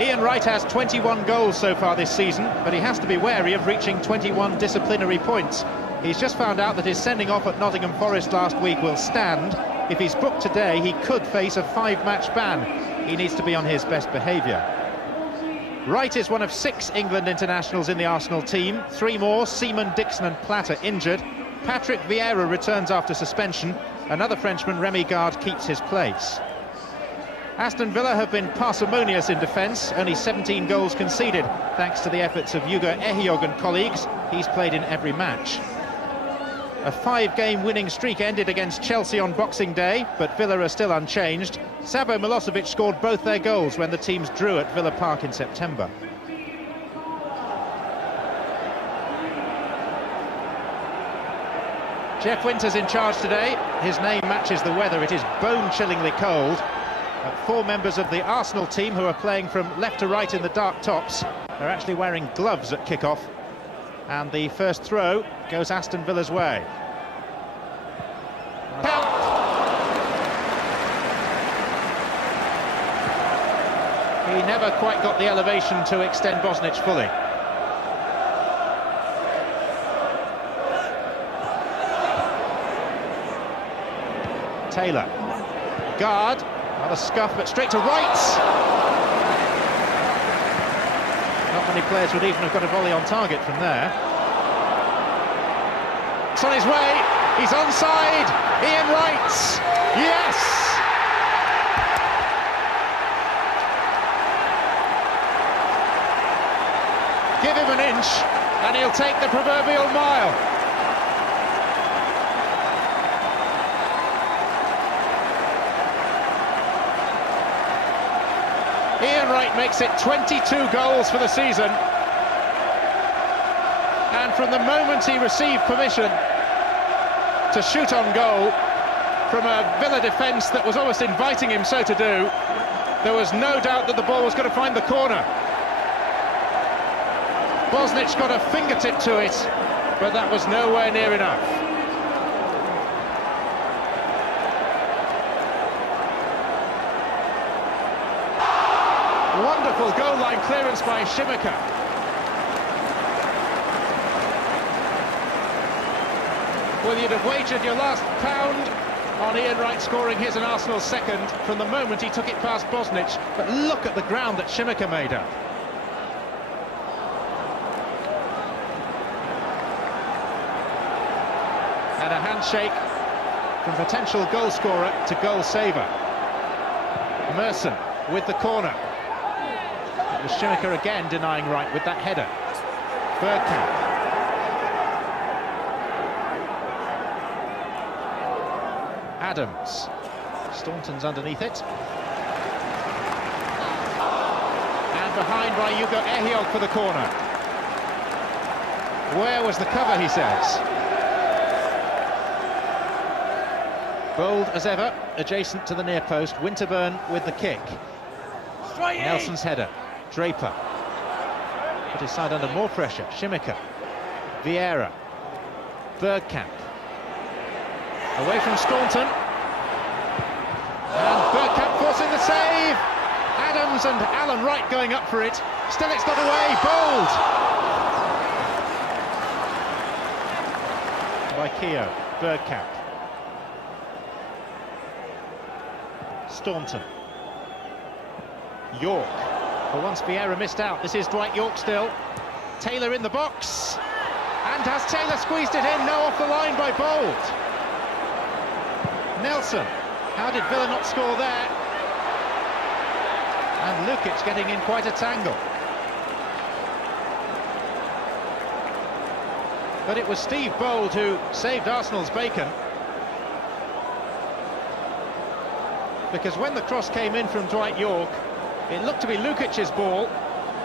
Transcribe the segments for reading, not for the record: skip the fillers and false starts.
Ian Wright has 21 goals so far this season, but he has to be wary of reaching 21 disciplinary points. He's just found out that his sending off at Nottingham Forest last week will stand. If he's booked today, he could face a 5-match ban. He needs to be on his best behaviour. Wright is one of 6 England internationals in the Arsenal team. 3 more, Seaman, Dixon and Platt, are injured. Patrick Vieira returns after suspension. Another Frenchman, Remy Gard, keeps his place. Aston Villa have been parsimonious in defence, only 17 goals conceded, thanks to the efforts of Hugo Ehiogu and colleagues. He's played in every match. A 5-game winning streak ended against Chelsea on Boxing Day, but Villa are still unchanged. Savo Milosevic scored both their goals when the teams drew at Villa Park in September. Jeff Winter's in charge today. His name matches the weather. It is bone-chillingly cold. 4 members of the Arsenal team who are playing from left to right in the dark tops are actually wearing gloves at kick-off. And the first throw goes Aston Villa's way. He never quite got the elevation to extend Bosnich fully. Taylor. Gard. Not a scuff, but straight to Wright. Not many players would even have got a volley on target from there. It's on his way. He's onside. Ian Wright. Yes! Give him an inch, and he'll take the proverbial mile. Ian Wright makes it 22 goals for the season, and from the moment he received permission to shoot on goal from a Villa defence that was almost inviting him so to do, there was no doubt that the ball was going to find the corner. Bosnich got a fingertip to it, but that was nowhere near enough. Wonderful goal line clearance by Shimika. Well, you'd have wagered your last pound on Ian Wright scoring his and Arsenal's second from the moment he took it past Bosnich. But look at the ground that Shimika made up. And a handshake from potential goal scorer to goal saver. Merson with the corner. It was Shimika again denying Wright with that header. Bergkamp. Adams. Staunton's underneath it. And behind by Hugo Ehiogu for the corner. Where was the cover, he says. Bold as ever, adjacent to the near post. Winterburn with the kick. Nelson's header. Draper. Put his side under more pressure. Shimika. Vieira. Bergkamp. Away from Staunton. And Bergkamp forcing the save. Adams and Alan Wright going up for it. Still it's not away. Bold. By Keogh. Bergkamp. Staunton. York. For once Vieira missed out. This is Dwight York still. Taylor in the box. And has Taylor squeezed it in? No, off the line by Bold. Nelson. How did Villa not score there? And Lukic getting in quite a tangle. But it was Steve Bold who saved Arsenal's bacon. Because when the cross came in from Dwight York, it looked to be Lukic's ball,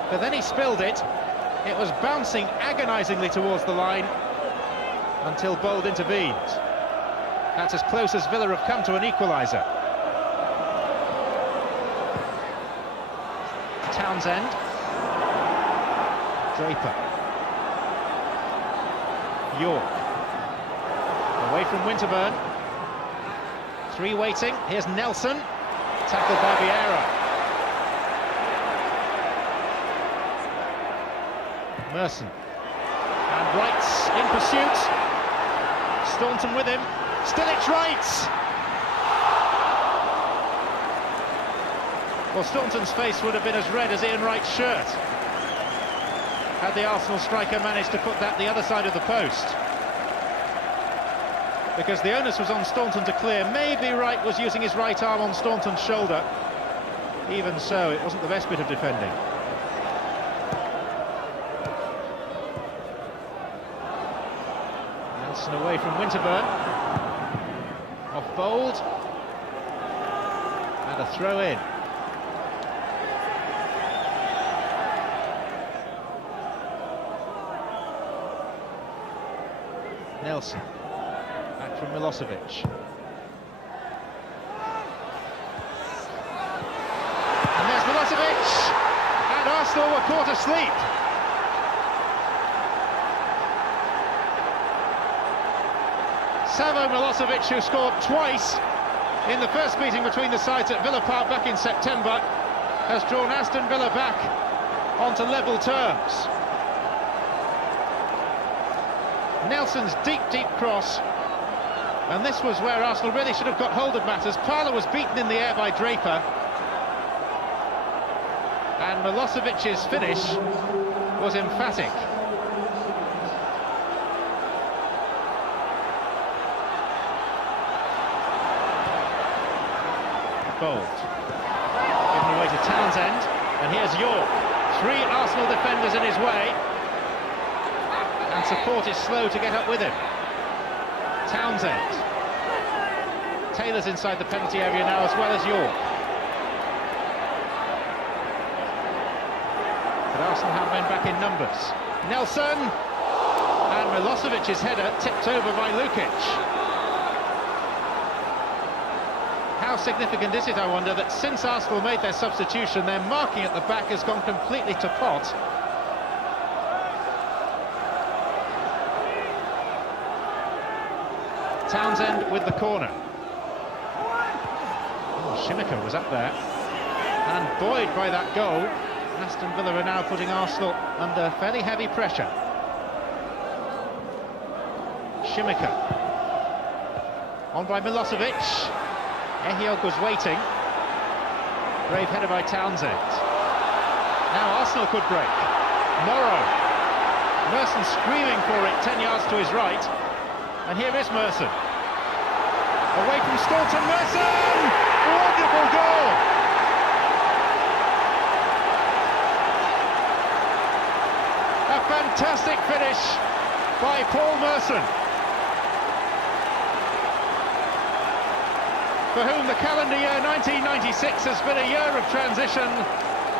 but then he spilled it. It was bouncing agonisingly towards the line until Bold intervened. That's as close as Villa have come to an equaliser. Townsend. Draper. York. Away from Winterburn. 3 waiting. Here's Nelson. Tackled by Vieira. Merson. And Wright's in pursuit. Staunton with him. Still it's Wright! Well, Staunton's face would have been as red as Ian Wright's shirt had the Arsenal striker managed to put that the other side of the post. Because the onus was on Staunton to clear. Maybe Wright was using his right arm on Staunton's shoulder. Even so, it wasn't the best bit of defending. Nelson away from Winterburn. Off Bold. And a throw in. Nelson, back from Milosevic. And there's Milosevic! And Arsenal were caught asleep. Savo Milosevic, who scored twice in the first meeting between the sides at Villa Park back in September, has drawn Aston Villa back onto level terms. Nelson's deep cross, and this was where Arsenal really should have got hold of matters. Parlour was beaten in the air by Draper, and Milosevic's finish was emphatic. Bold, given away to Townsend, and here's York. 3 Arsenal defenders in his way. And support is slow to get up with him. Townsend. Taylor's inside the penalty area now as well as York. But Arsenal have men back in numbers. Nelson! And Milosevic's header tipped over by Lukic. How significant is it, I wonder, that since Arsenal made their substitution, their marking at the back has gone completely to pot. Townsend with the corner. Oh, Shimika was up there and buoyed by that goal. Aston Villa are now putting Arsenal under fairly heavy pressure. Shimika on by Milosevic. Ehiog was waiting. Brave header by Townsend. Now Arsenal could break. Morrow. Merson screaming for it 10 yards to his right. And here is Merson. Away from Staunton, Merson! Wonderful goal! A fantastic finish by Paul Merson, for whom the calendar year 1996 has been a year of transition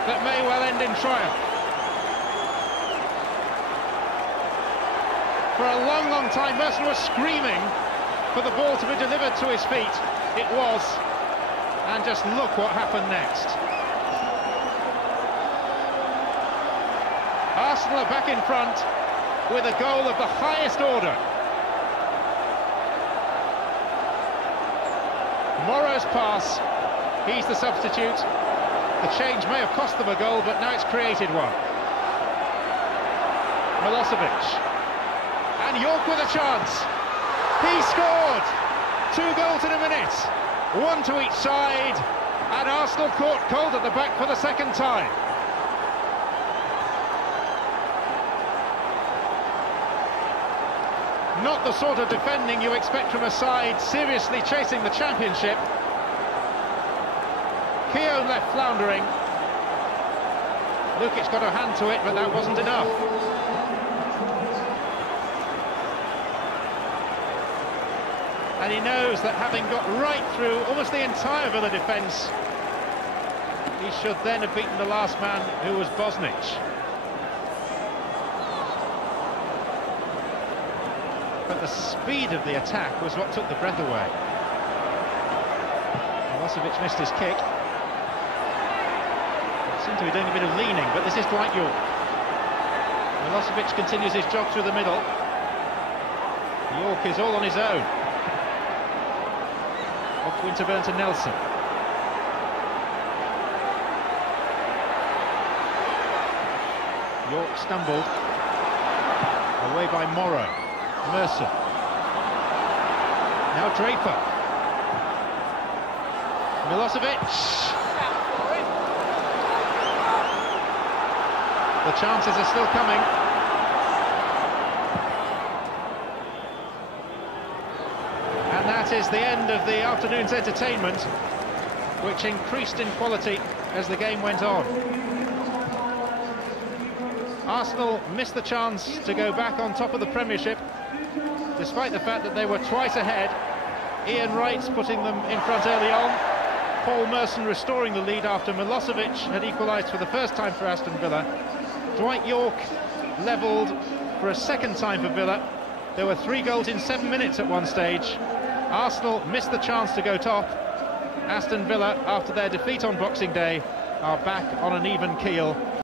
that may well end in triumph. For a long time, Merson was screaming for the ball to be delivered to his feet. It was, and just look what happened next. Arsenal are back in front with a goal of the highest order. Morrow's pass, he's the substitute. The change may have cost them a goal, but now it's created one. Milosevic. And York with a chance. He scored! 2 goals in a minute. 1 to each side. And Arsenal caught cold at the back for the second time. Not the sort of defending you expect from a side seriously chasing the championship. Keown left floundering. Lukic got a hand to it, but that wasn't enough. And he knows that having got right through almost the entire Villa defence, he should then have beaten the last man, who was Bosnich. But the speed of the attack was what took the breath away. Milosevic missed his kick. Seemed to be doing a bit of leaning, but this is Dwight York. Milosevic continues his jog through the middle. York is all on his own. Off Winterburn to Nelson. York stumbled. Away by Morrow. Mercer. Now Draper. Milosevic. The chances are still coming. And that is the end of the afternoon's entertainment, which increased in quality as the game went on. Arsenal missed the chance to go back on top of the Premiership, despite the fact that they were twice ahead. Ian Wright putting them in front early on. Paul Merson restoring the lead after Milosevic had equalised for the first time for Aston Villa. Dwight York levelled for a second time for Villa. There were 3 goals in 7 minutes at one stage. Arsenal missed the chance to go top. Aston Villa, after their defeat on Boxing Day, are back on an even keel.